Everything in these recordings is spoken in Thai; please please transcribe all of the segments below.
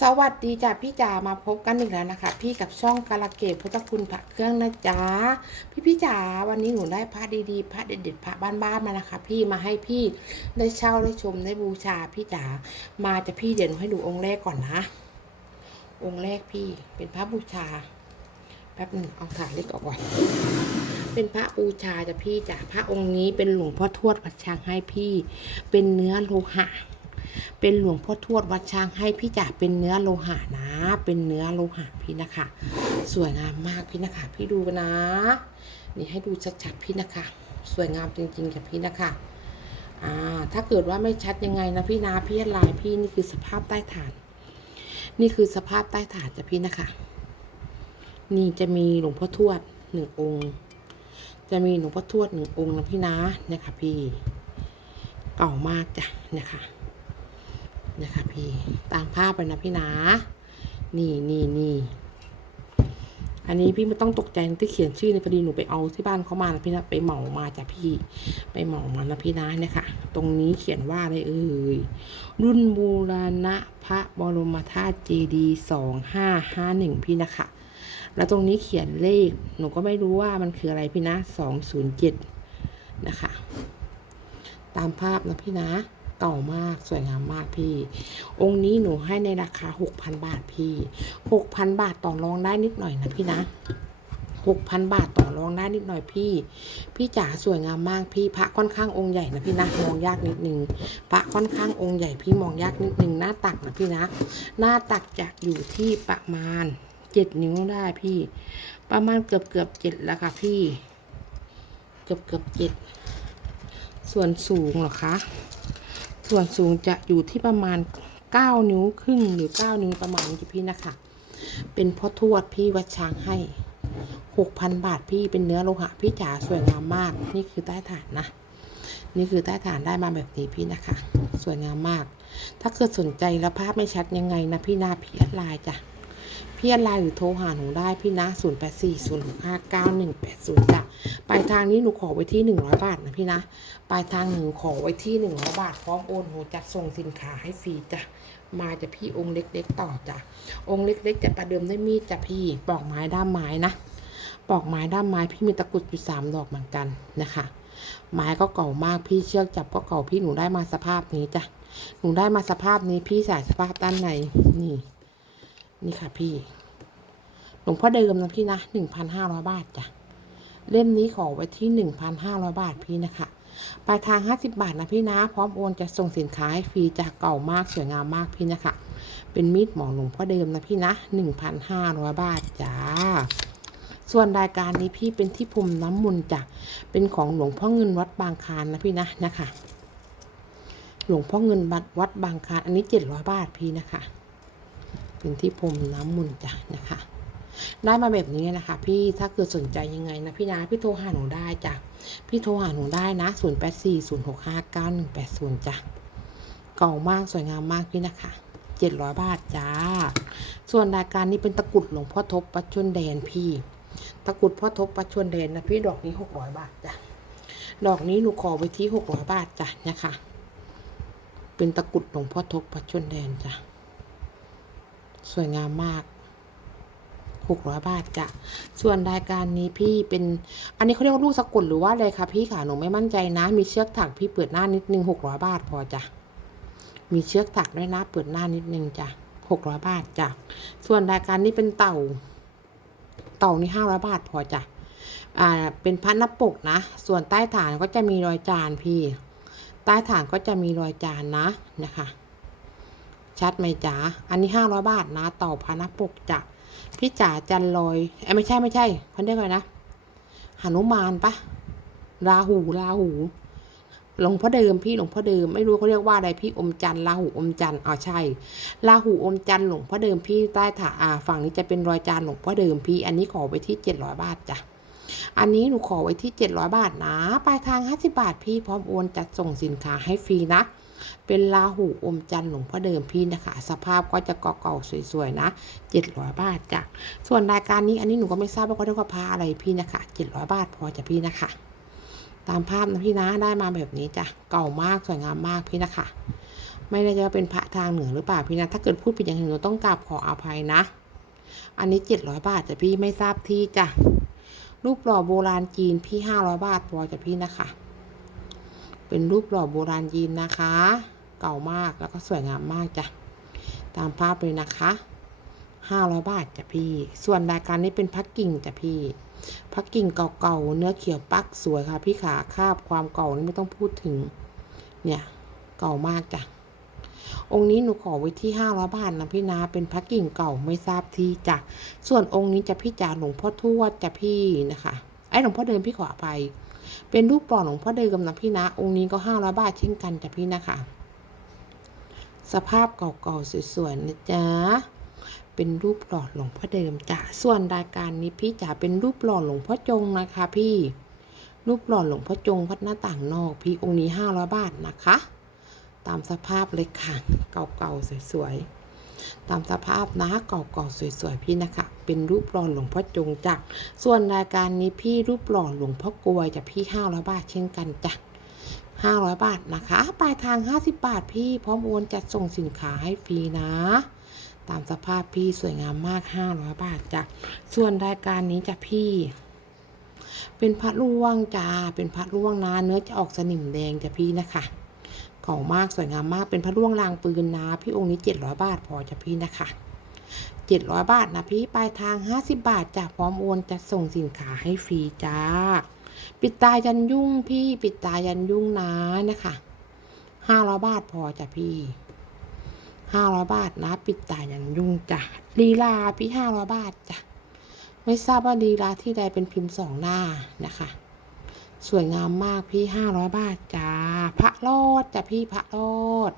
สวัสดีจ้ะพี่จ๋ามาพบกันอีกแล้วนะคะ พี่กับช่องกาลเกตพุทธคุณพระเครื่องนะจ๊ะพี่พี่จ๋าวันนี้หนูได้พระดีๆพระเด็ดๆพระบ้านๆมานะคะ พี่มาให้พี่ได้เช่าได้ชมได้บูชาพี่จ๋ามาจะพี่เดี๋ยวหนูให้ดูองค์แรกก่อนนะ องค์แรกพี่เป็นพระบูชาแป๊บหนึ่งเอาถาเล็กออกก่อนเป็นพระบูชาจ้ะพี่จ๋าพระองค์นี้เป็นหลวงพ่อทวดวัดช้างให้พี่ เป็นเนื้อโลหะ เป็นหลวงพ่อทวดวัดช้างให้พี่จ๋าเป็นเนื้อโลหะนะ เป็นเนื้อโลหะพี่นะคะ สวยงามมากพี่นะคะ พี่ดูกันนะ นี่ให้ดูชัดๆพี่นะคะ สวยงามจริงๆค่ะพี่นะคะอ่าถ้าเกิดว่าไม่ชัดยังไงนะพี่นาพี่ลายพี่นี่คือสภาพใต้ฐาน นี่คือสภาพใต้ฐานจ้ะพี่นะคะ นี่จะมีหลวงพ่อทวดหนึ่งองค์จะมีหลวงพ่อทวดหนึ่งองค์นะพี่นะเนี่ยค่ะพี่ เก่ามากจ้ะเนี่ยค่ะ นะคะพี่ตามภาพไปนะพี่นะ นี่นี่นี่อันนี้พี่ไม่ต้องตกใจที่เขียนชื่อในพอดีหนูไปเอาที่บ้านเขามานะพี่นะไปเหมามาจากพี่ ไปเหมามานะพี่นะเนี่ยค่ะ ตรงนี้เขียนว่าอะไรเอ่ยรุ่นบูรณะพระบรมธาตุเจดีสองห้าห้าหนึ่งพี่นะคะ แล้วตรงนี้เขียนเลขหนูก็ไม่รู้ว่ามันคืออะไรพี่นะสองศูนย์เจ็ดนะคะ ตามภาพนะพี่นะ เก่ามากสวยงามมากพี่ องค์นี้หนูให้ในราคา 6,000 บาทพี่ 6,000 บาทต่อรองได้นิดหน่อยนะพี่นะ6,000 บาทต่อรองได้นิดหน่อยพี่ พี่จ๋าสวยงามมากพี่พระค่อนข้างองค์ใหญ่นะพี่นะมองยากนิดนึงพระค่อนข้างองค์ใหญ่พี่มองยากนิดนึงหน้าตักนะพี่นะ หน้าตักจะอยู่ที่ประมาณ7นิ้วได้พี่ ประมาณเกือบเกือบเจ็ดแล้วค่ะพี่ เกือบเกือบเจ็ดส่วนสูงเหรอคะ ส่วนสูงจะอยู่ที่ประมาณ 9 นิ้วครึ่งหรือ 9 นิ้วประมาณนี้พี่นะคะ เป็นพ่อทวดพี่วัดช้างให้ 6,000 บาทพี่เป็นเนื้อโลหะพี่จ๋าสวยงามมาก นี่คือใต้ฐานนะ นี่คือใต้ฐานได้มาแบบนี้พี่นะคะ สวยงามมาก ถ้าเกิดสนใจแล้วภาพไม่ชัดยังไงนะพี่นาพี่อดไลน์จ้ะ พี่อดไลน์หรือโทรหาหนูได้พี่นะ 0 8 4 0 6 5 9 1 8 0จ้ะปลายทางนี้หนูขอไว้ที่ 100 บาทนะพี่นะ ปลายทางหนูขอไว้ที่ 100 บาท พร้อมโอนโหจัดส่งสินค้าให้ฟรีจ้ะมาจะพี่องค์เล็กๆต่อจ้ะองค์เล็กๆจะประเดิมด้วยมีดจ้ะพี่ปอกไม้ด้ามไม้นะปอกไม้ด้ามไม้พี่มีตะกรุดอยู่สามดอกเหมือนกันนะคะ ไม้ก็เก่ามากพี่เชือกจับก็เก่าพี่หนูได้มาสภาพนี้จ้ะหนูได้มาสภาพนี้พี่ใส่สภาพด้านในนี่ นี่ค่ะพี่ หลวงพ่อเดิมนะพี่นะหนึ่งพันห้าร้อยบาทจ้ะ เล่มนี้ขอไว้ที่หนึ่งพันห้าร้อยบาทพี่นะคะปลายทางห้าสิบาทนะพี่นะ พร้อมโอนจะส่งสินค้าให้ฟรีจากเก่ามากสวยงามมากพี่นะคะ เป็นมีดหมอหลวงพ่อเดิมนะพี่นะหนึ่งพันห้าร้อยบาทจ้า ส่วนรายการนี้พี่เป็นที่พรมน้ำมนต์จ้ะ เป็นของหลวงพ่อเงินวัดบางคานนะพี่นะนะคะ หลวงพ่อเงินวัดบางคานอันนี้เจ็ดร้อยบาทพี่นะคะ เป็นที่พรมน้ำมุนจ้ะนะคะ ได้มาแบบนี้นะคะ พี่ถ้าเกิดสนใจยังไงนะพี่นะพี่โทรหาหนูได้จ้ะพี่โทรหาหนูได้นะ 0 8 4 0 6 5 9 1 8 0จ้ะเก่ามากสวยงามมากพี่นะคะ700 บาทจ้า ส่วนรายการนี้เป็นตะกรุดหลวงพ่อทบปัจจุนแดนพี่ ตะกรุดพ่อทบปัจจุนแดนนะพี่ดอกนี้ 600 บาทจ้ะ ดอกนี้หนูขอไว้ที่ 600 บาทจ้ะนะคะเป็นตะกรุดหลวงพ่อทบปัจจุนแดนจ้ะ สวยงามมากหกร้อยบาทจ้ะ ส่วนรายการนี้พี่เป็น อันนี้เขาเรียกว่าลูกสะกดหรือว่าอะไรคะพี่ค่ะ หนูไม่มั่นใจนะ มีเชือกถักพี่เปิดหน้านิดนึงหกร้อยบาทพอจ้ะ มีเชือกถักด้วยนะ เปิดหน้านิดนึงจ้ะหกร้อยบาทจ้ะ ส่วนรายการนี้เป็นเต่า เต่านี่ห้าร้อยบาทพอจ้ะ อ่า เป็นพัดนับปกนะ ส่วนใต้ฐานก็จะมีรอยจานพี่ ใต้ฐานก็จะมีรอยจานนะนะคะ ชัดไหมจ๊ะอันนี้ห้าร้อยบาทนะต่าพัดนับปกจ้ะพี่จ๋าจันลอยเอ้ไม่ใช่ไม่ใช่เขาเรียกอะไรนะหนุมานปะราหูราหูหลวงพ่อเดิมพี่หลวงพ่อเดิมไม่รู้เขาเรียกว่าอะไรพี่อมจันราหูอมจันอ๋อใช่ราหูอมจันหลวงพ่อเดิมพี่ใต้ถาอ่าฝั่งนี้จะเป็นรอยจานหลวงพ่อเดิมพี่ อันนี้ขอไวที่เจ็ดร้อยบาทจ้ะอันนี้หนูขอไว้ที่เจ็ดร้อยบาทนะปลายทางห้าสิบาทพี่พร้อมโอนจัดส่งสินค้าให้ฟรีนะ เป็นลาหูอมจันทร์หลวงพ่อเดิมพี่นะคะ สภาพก็จะเก่าๆสวยๆนะเจ็ดร้อยบาทจ้ะส่วนรายการนี้อันนี้หนูก็ไม่ทราบว่าเขาเรียกว่าพาอะไรพี่นะคะเจ็ดร้อยบาทพอจะพี่นะคะ ตามภาพนะพี่นะได้มาแบบนี้จ้ะเก่ามากสวยงามมากพี่นะคะ ไม่แน่ใจว่าเป็นพระทางเหนือหรือเปล่าพี่นะถ้าเกิดพูดผิดอย่างหนึ่งหนูต้องกราบขออภัยนะ อันนี้เจ็ดร้อยบาทจ้ะพี่ไม่ทราบที่จ้ะรูปหล่อโบราณจีนพี่ห้าร้อยบาทพอจ้ะพี่นะคะ เป็นรูปหล่อโบราณจีนนะคะ เก่ามากแล้วก็สวยงามมากจ้ะ ตามภาพเลยนะคะห้าร้อยบาทจ้ะพี่ ส่วนรายการนี้เป็นพักกิ่งจ้ะพี่พักกิ่งเก่าๆ เนื้อเขียวปักสวยค่ะพี่ขาคาบความเก่านี่ไม่ต้องพูดถึง เนี่ยเก่ามากจ้ะ องค์นี้หนูขอไว้ที่ห้าร้อยบาทนะพี่นะ เป็นพระกิ่งเก่าไม่ทราบที่จ้ะ ส่วนองค์นี้จะพี่จ่าหลวงพ่อทวดจ้ะพี่นะคะ ไอ้หลวงพ่อเดิมพี่ขออภัย เป็นรูปปลอดหลวงพ่อเดิมนะพี่นะ องค์นี้ก็ห้าร้อยบาทเช่นกันจ้ะพี่นะคะ สภาพเก่าๆสวยๆนะจ๊ะเป็นรูปหล่อหลวงพ่อเดิมจ้ะส่วนรายการนี้พี่จ๋าเป็นรูปหล่อหลวงพ่อจงนะคะ พี่ รูปหล่อหลวงพ่อจงพัดหน้าต่างนอก พี่องค์นี้ห้าร้อยบาทนะคะ ตามสภาพเลยค่ะ เก่าๆสวยๆ ตามสภาพนะเก่าๆสวยๆพี่นะคะ เป็นรูปหล่อหลวงพ่อจงจ้ะส่วนรายการนี้พี่รูปหล่อหลวงพ่อกลวยจะพี่ห้าร้อยบาทเช่นกันจ้ะห้าร้อยบาทนะคะปลายทางห้าสิบบาทพี่พร้อมโอนจัดส่งสินค้าให้ฟรีนะตามสภาพพี่สวยงามมากห้าร้อยบาทจ้ะ ส่วนรายการนี้จะพี่ เป็นพระล่วงจ้า เป็นพระล่วงนะ เนื้อจะออกสนิมแดงจ้ะพี่นะคะ เก่ามากสวยงามมากเป็นพระล่วงรางปืนนะ พี่องค์นี้เจ็ดร้อยบาทพอจ้ะพี่นะคะเจ็ดร้อยบาทนะพี่ปลายทางห้าสิบบาทจ้ะพร้อมโอนจะส่งสินค้าให้ฟรีจ้า ปิดตายันยุ่งพี่ปิดตายันยุ่งนะนะคะห้าร้อยบาทพอจ้ะพี่ห้าร้อยบาทนะ ปิดตายันยุ่งจ้ะลีลาพี่ห้าร้อยบาทจ้ะไม่ทราบว่าลีลาที่ใดเป็นพิมพ์สองหน้านะคะ สวยงามมากพี่ห้าร้อยบาทจ้าพระรอดจ้ะพี่พระรอด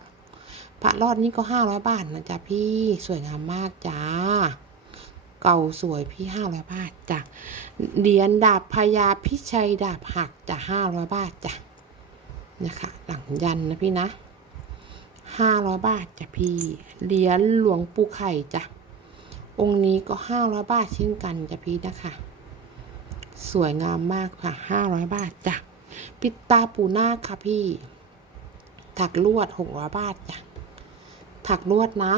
พระรอดนี่ก็ห้าร้อยบาทนะจ๊ะพี่สวยงามมากจ้าเก่าสวยพี่ห้าร้อยบาทจ้ะเหรียญดาบพญาพิชัยดาบหักจ้ะห้าร้อยบาทจ้ะนะคะหลังยันนะพี่นะห้าร้อยบาทจ้ะพี่เหรียญหลวงปู่ไข่จ้ะองค์นี้ก็ห้าร้อยบาทเช่นกันจ้ะพี่นะคะ สวยงามมากค่ะห้าร้อยบาทจ้ะปิดตาปูนาค่ะพี่ ถักลวดหกร้อยบาทจ้ะถักลวดนะ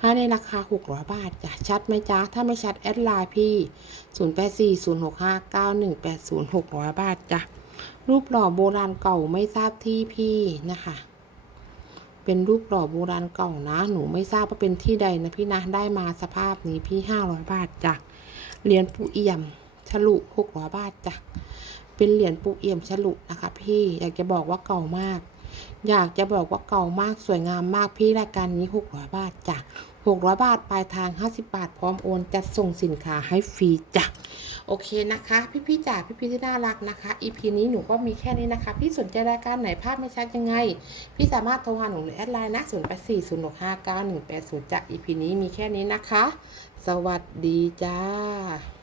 ให้ในราคาหกร้อยบาทจ้ะชัดไหมจ๊ะถ้าไม่ชัด แอดไลน์พี่ศูนย์แปดสี่ศูนย์หกห้าเก้าหนึ่งแปดศูนย์หกร้อยบาทจ้ะรูปหล่อโบราณเก่าไม่ทราบที่พี่นะคะ เป็นรูปหล่อโบราณเก่านะ หนูไม่ทราบว่าเป็นที่ใดนะพี่นะ ได้มาสภาพนี้พี่ห้าร้อยบาทจ้ะเหรียญปูเอี่ยม ฉลุหกร้อยบาทจ้ะเป็นเหรียญปูเอี่ยมฉลุนะคะ พี่อยากจะบอกว่าเก่ามาก อยากจะบอกว่าเก่ามากสวยงามมากพี่รายการนี้หกร้อยบาทจ้ะหกร้อยบาทปลายทางห้าสิบาทพร้อมโอนจัดส่งสินค้าให้ฟรีจ้ะโอเคนะคะ พี่พี่จ๋าพี่พี่ที่น่ารักนะคะ EP นี้หนูก็มีแค่นี้นะคะ พี่สนใจรายการไหนภาพไม่ชัดยังไง พี่สามารถโทรหาหนูหรือแอดไลน์นะ0 8 4 0 6 5 9 1 8 0จ้ะ EP นี้มีแค่นี้นะคะ สวัสดีจ้า